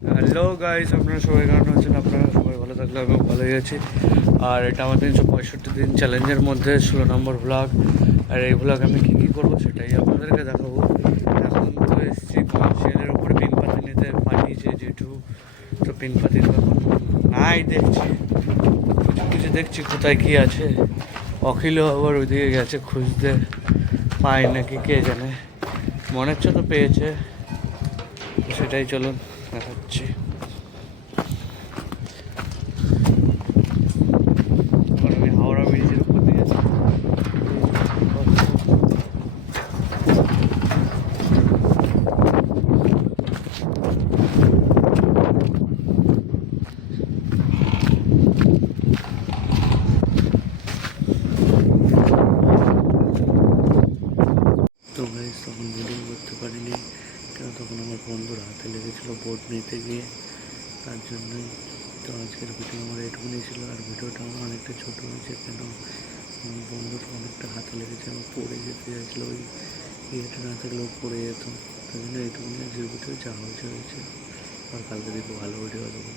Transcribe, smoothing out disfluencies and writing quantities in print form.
Hello guys, আপনারা সবাই কেমন আছেন? আপনারা সবাই ভালো থাকলে আমিও ভালোই আছি। আর এটা আমার 365 দিন চ্যালেঞ্জের মধ্যে 16 নম্বর ভ্লগ। আর এই ভ্লগ আমি কী কী করবো সেটাই আপনাদেরকে দেখাবো। এখন তো এসেছি কমার্শিয়ালের ওপরে পিনপাতি নিতে, পাঠিয়েছে যেটু। তো পিনপাতি তো এখন নাই দেখছি, কিছু কিছু দেখছি কোথায় কী আছে। অখিলও আবার ওইদিকে গেছে খুঁজতে, পায় নাকি কে জানে। মনে হচ্ছে তো পেয়েছে, তো সেটাই চলুন দেখাচ্ছি। এখন আমি হাওড়া ব্রিজের উপর দিয়ে যাচ্ছি। তো গাইস, তখন ভিডিও করতে পারিনি, কেন তখন আমার বন্ধুর হাতে লেগেছিলো বোট নিতে গিয়ে, তার জন্যই। তো আজকের ভিডিও আমার এটুকুনি ছিল। আর ভিডিওটা আমার অনেকটা ছোটো হয়েছে, কেন আমার বন্ধুর অনেকটা হাতে লেগেছে, আমার পড়ে যেতে চাইছিলো, ওই ইয়েটা না থাকলেও পড়ে যেত। তাই জন্য এইটুকুনি আজকের ভিডিও, যা হয়েছে হয়েছে। আর কালকে দেখবো ভালো ভিডিও দেবো।